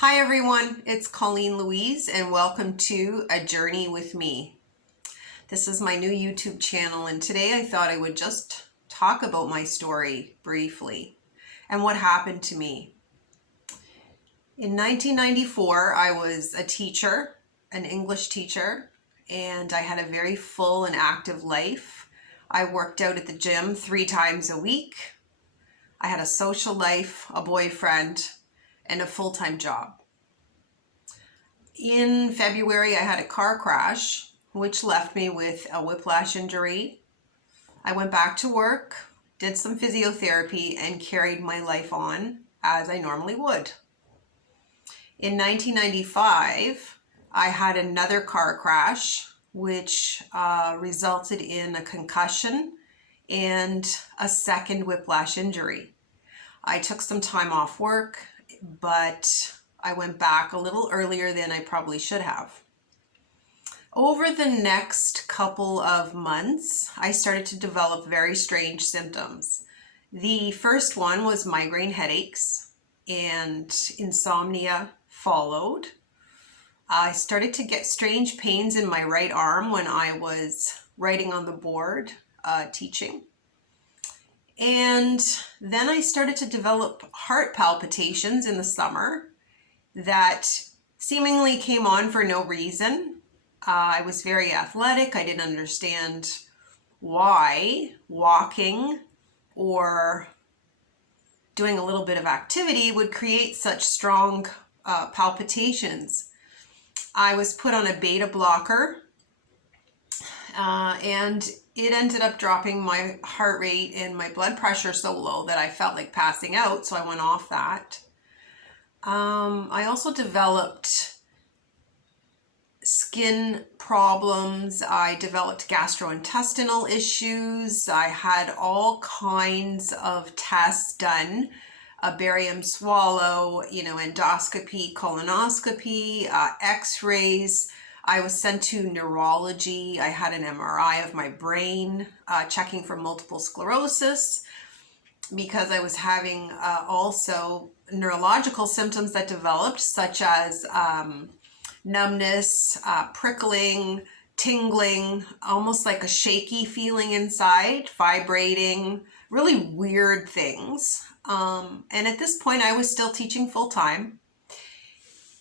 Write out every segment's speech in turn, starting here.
Hi everyone, it's Colleen Louise and welcome to A Journey with Me. This is my new YouTube channel and today I thought I would just talk about my story briefly and what happened to me. In 1994, I was a teacher, an English teacher, and I had a very full and active life. I worked out at the gym 3 times a week. I had a social life, a boyfriend, and a full-time job. In February, I had a car crash, which left me with a whiplash injury. I went back to work, did some physiotherapy, and carried my life on as I normally would. In 1995, I had another car crash, which resulted in a concussion and a second whiplash injury. I took some time off work, but I went back a little earlier than I probably should have. Over the next couple of months, I started to develop very strange symptoms. The first one was migraine headaches, and insomnia followed. I started to get strange pains in my right arm when I was writing on the board, teaching. And then I started to develop heart palpitations in the summer that seemingly came on for no reason. I was very athletic. I didn't understand why walking or doing a little bit of activity would create such strong palpitations. I was put on a beta blocker and it ended up dropping my heart rate and my blood pressure so low that I felt like passing out, so I went off that. I also developed skin problems. I developed gastrointestinal issues. I had all kinds of tests done, a barium swallow, endoscopy, colonoscopy, x-rays. I was sent to neurology. I had an MRI of my brain, checking for multiple sclerosis, because I was having also neurological symptoms that developed, such as numbness, prickling, tingling, almost like a shaky feeling inside, vibrating, really weird things. And at this point, I was still teaching full time.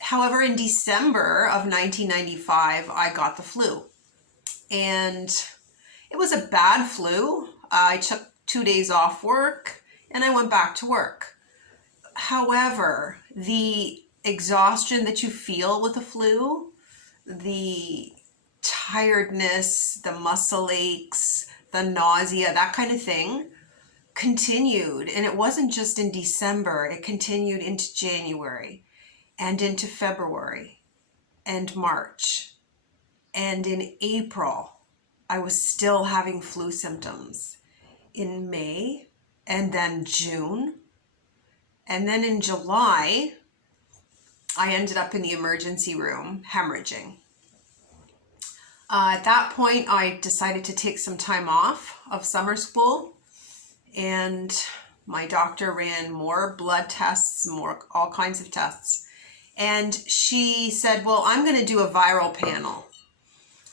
However, in December of 1995, I got the flu. And it was a bad flu. I took 2 days off work and I went back to work. However, the exhaustion that you feel with the flu, the tiredness, the muscle aches, the nausea, that kind of thing continued. And it wasn't just in December, it continued into January and into February and March. And in April, I was still having flu symptoms. In May, and then June, and then in July, I ended up in the emergency room hemorrhaging. At that point, I decided to take some time off of summer school, and my doctor ran more blood tests, all kinds of tests, and she said, well, I'm going to do a viral panel.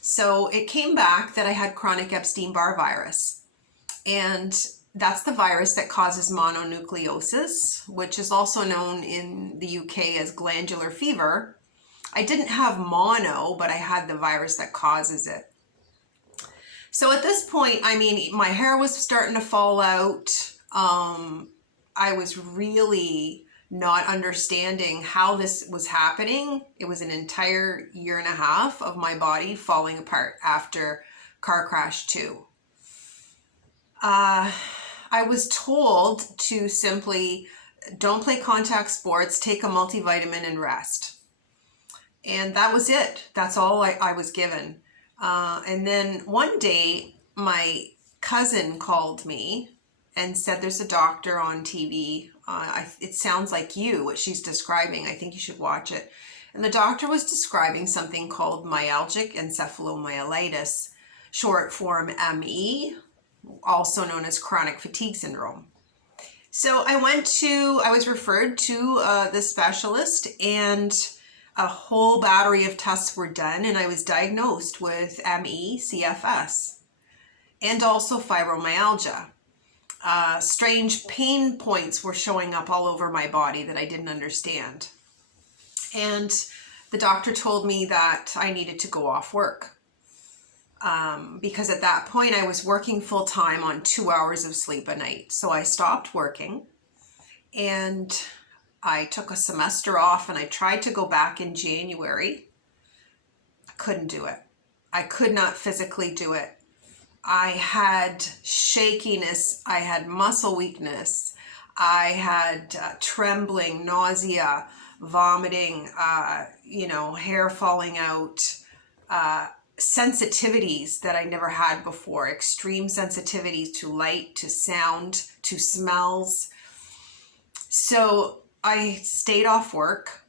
So it came back that I had chronic Epstein-Barr virus. And that's the virus that causes mononucleosis, which is also known in the UK as glandular fever. I didn't have mono, but I had the virus that causes it. So at this point, my hair was starting to fall out. I was really not understanding how this was happening. It was an entire 1.5 years of my body falling apart after car crash 2. I was told to simply don't play contact sports, take a multivitamin and rest. And that was it. That's all I was given. And then one day my cousin called me and said, there's a doctor on TV. It sounds like what she's describing. I think you should watch it. And the doctor was describing something called myalgic encephalomyelitis, short form ME, also known as chronic fatigue syndrome. So I was referred to the specialist, and a whole battery of tests were done, and I was diagnosed with ME, CFS, and also fibromyalgia. Strange pain points were showing up all over my body that I didn't understand. And the doctor told me that I needed to go off work. Because at that point I was working full time on 2 hours of sleep a night. So I stopped working and I took a semester off, and I tried to go back in January. I couldn't do it. I could not physically do it. I had shakiness, I had muscle weakness, I had trembling, nausea, vomiting, hair falling out, sensitivities that I never had before, extreme sensitivities to light, to sound, to smells. So I stayed off work.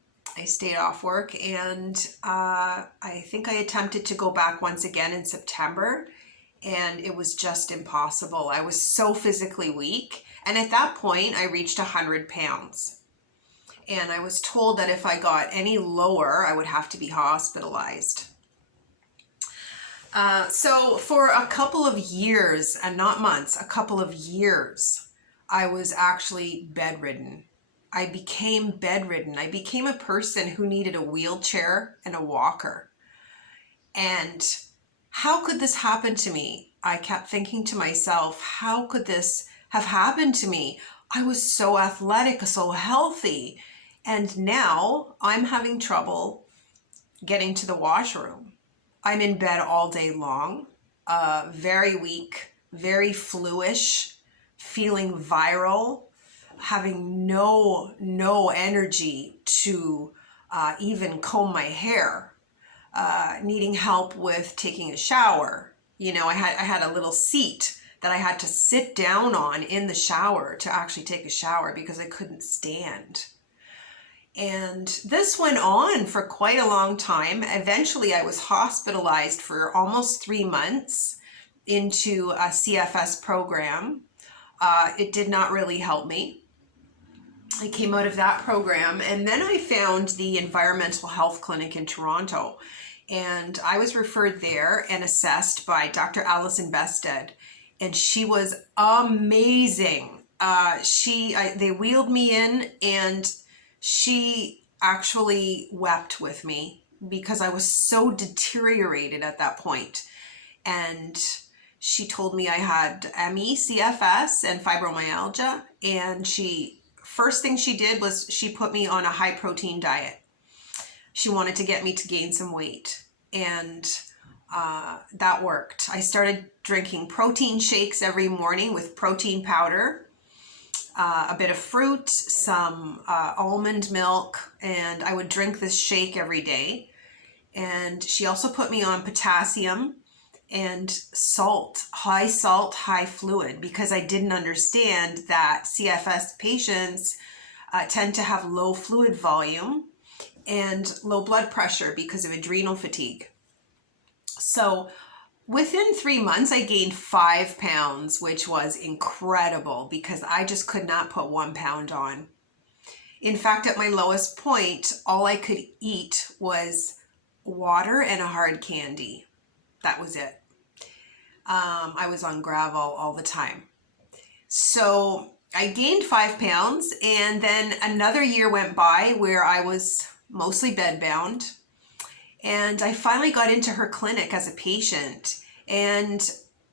And I think I attempted to go back once again in September, and it was just impossible. I was so physically weak. And at that point, I reached 100 pounds. And I was told that if I got any lower, I would have to be hospitalized. So for a couple of years, and not months, a couple of years, I was actually bedridden. I became bedridden. I became a person who needed a wheelchair and a walker. And how could this happen to me? I kept thinking to myself, how could this have happened to me? I was so athletic, so healthy. And now I'm having trouble getting to the washroom. I'm in bed all day long, very weak, very fluish, feeling viral, having no energy to even comb my hair, needing help with taking a shower. I had a little seat that I had to sit down on in the shower to actually take a shower because I couldn't stand. And this went on for quite a long time. Eventually, I was hospitalized for almost 3 months into a CFS program. It did not really help me. I came out of that program, and then I found the Environmental Health Clinic in Toronto. And I was referred there and assessed by Dr. Alison Bested. And she was amazing. They wheeled me in, and she actually wept with me because I was so deteriorated at that point. And she told me I had ME, CFS, and fibromyalgia. And first thing she did was she put me on a high protein diet. She wanted to get me to gain some weight. And that worked. I started drinking protein shakes every morning with protein powder, a bit of fruit, some almond milk, and I would drink this shake every day. And she also put me on potassium and salt, high fluid, because I didn't understand that CFS patients tend to have low fluid volume and low blood pressure because of adrenal fatigue. So within 3 months, I gained 5 pounds, which was incredible because I just could not put 1 pound on. In fact, at my lowest point, all I could eat was water and a hard candy. That was it. I was on gravel all the time. So I gained 5 pounds, and then another year went by where I was mostly bedbound. And I finally got into her clinic as a patient. And,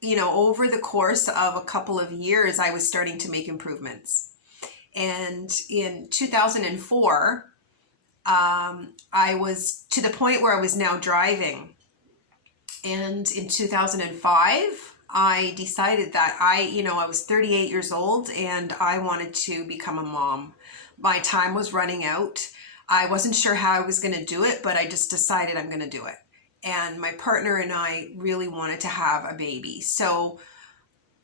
over the course of a couple of years, I was starting to make improvements. And in 2004, I was to the point where I was now driving. And in 2005, I decided that I was 38 years old and I wanted to become a mom. My time was running out. I wasn't sure how I was going to do it, but I just decided I'm going to do it. And my partner and I really wanted to have a baby. So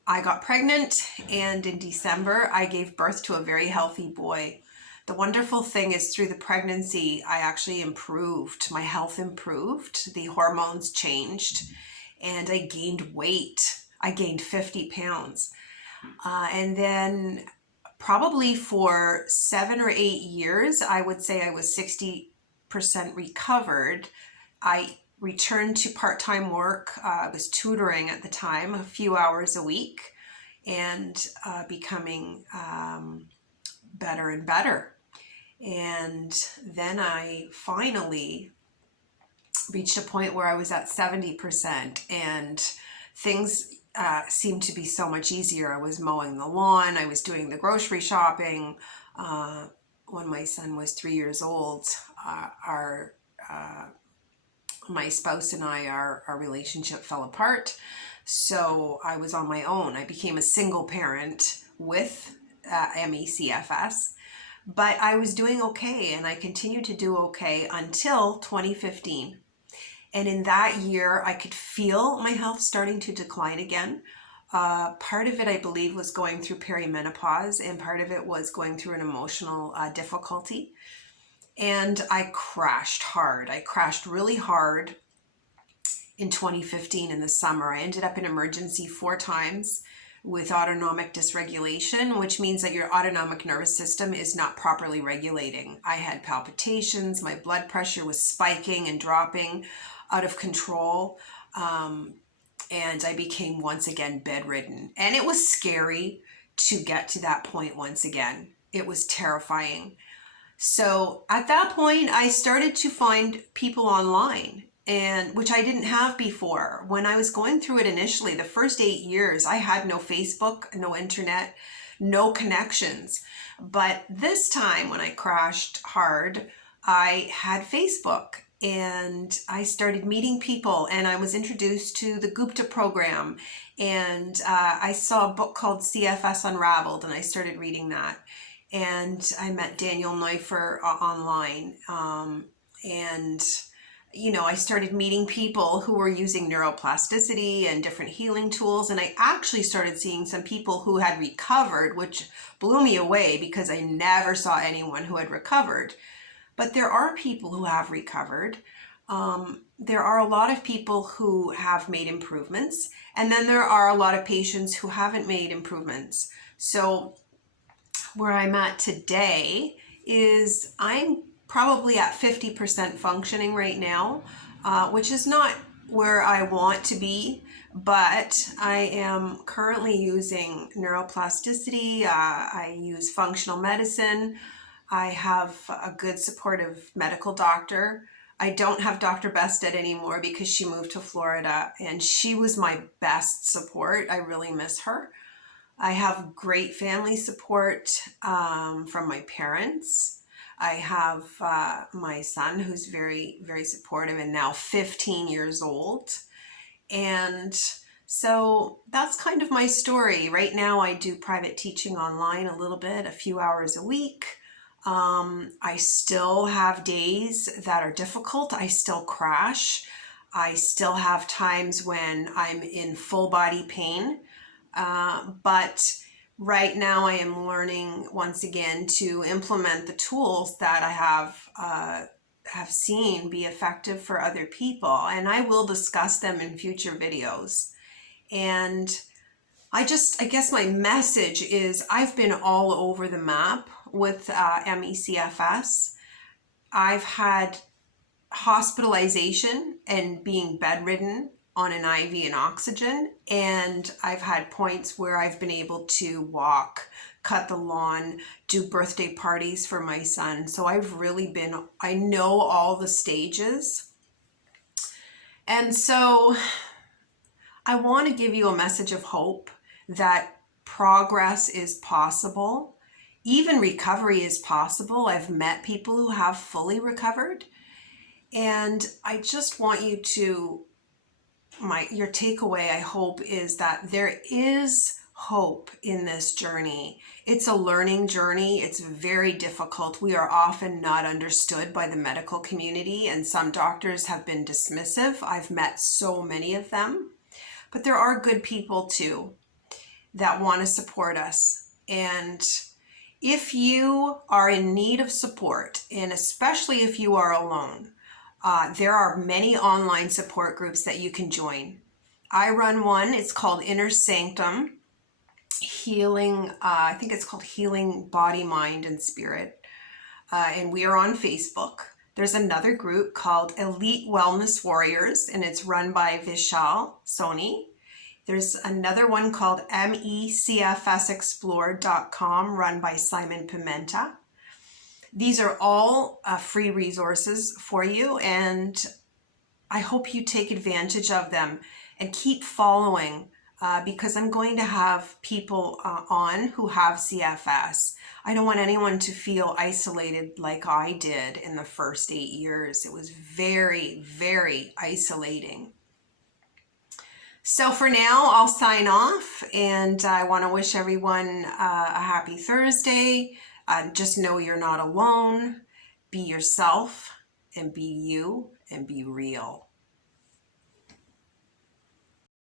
I got pregnant, and in December, I gave birth to a very healthy boy. The wonderful thing is through the pregnancy, I actually improved. My health improved. The hormones changed, and I gained weight. I gained 50 pounds. And then probably for 7 or 8 years, I would say I was 60% recovered. I returned to part-time work. I was tutoring at the time, a few hours a week, and becoming better and better. And then I finally reached a point where I was at 70%, and things seemed to be so much easier. I was mowing the lawn, I was doing the grocery shopping. When my son was 3 years old, my spouse and I, our relationship fell apart. So I was on my own. I became a single parent with ME/CFS. But I was doing okay, and I continued to do okay until 2015. And in that year, I could feel my health starting to decline again. Part of it, I believe, was going through perimenopause, and part of it was going through an emotional difficulty. And I crashed hard. I crashed really hard in 2015 in the summer. I ended up in emergency 4 times with autonomic dysregulation, which means that your autonomic nervous system is not properly regulating. I had palpitations, my blood pressure was spiking and dropping out of control, and I became once again bedridden. And it was scary to get to that point once again. It was terrifying. So at that point, I started to find people online, and which I didn't have before. When I was going through it initially, the first 8 years, I had no Facebook, no internet, no connections. But this time when I crashed hard, I had Facebook, and I started meeting people, and I was introduced to the Gupta program, and I saw a book called CFS Unraveled, and I started reading that. And I met Daniel Neufer online, and I started meeting people who were using neuroplasticity and different healing tools. And I actually started seeing some people who had recovered, which blew me away because I never saw anyone who had recovered. But there are people who have recovered. There are a lot of people who have made improvements. And then there are a lot of patients who haven't made improvements. So where I'm at today is I'm probably at 50% functioning right now, which is not where I want to be, but I am currently using neuroplasticity. I use functional medicine. I have a good supportive medical doctor. I don't have Dr. Bested anymore because she moved to Florida, and she was my best support. I really miss her. I have great family support from my parents. I have my son, who's very, very supportive and now 15 years old. And so that's kind of my story. Right now I do private teaching online a little bit, a few hours a week. I still have days that are difficult. I still crash. I still have times when I'm in full body pain. But right now I am learning once again to implement the tools that I have seen be effective for other people, and I will discuss them in future videos. And I guess my message is I've been all over the map with ME/CFS. I've had hospitalization and being bedridden on an IV and oxygen, and I've had points where I've been able to walk, cut the lawn, do birthday parties for my son. So I know all the stages. And so I want to give you a message of hope that progress is possible. Even recovery is possible. I've met people who have fully recovered. And I just want you to, your takeaway, I hope, is that there is hope in this journey. It's a learning journey. It's very difficult. We are often not understood by the medical community, and some doctors have been dismissive. I've met so many of them. But there are good people too that want to support us. And if you are in need of support, and especially if you are alone, there are many online support groups that you can join. I run one. It's called Inner Sanctum. healing, I think it's called Healing Body, Mind, and Spirit. And we are on Facebook. There's another group called Elite Wellness Warriors, and it's run by Vishal Soni. There's another one called mecfsexplore.com, run by Simon Pimenta. These are all free resources for you, and I hope you take advantage of them and keep following, because I'm going to have people on who have CFS. I don't want anyone to feel isolated like I did in the first 8 years. It was very, very isolating. So for now, I'll sign off, and I want to wish everyone a happy Thursday. Just know you're not alone. Be yourself and be you and be real.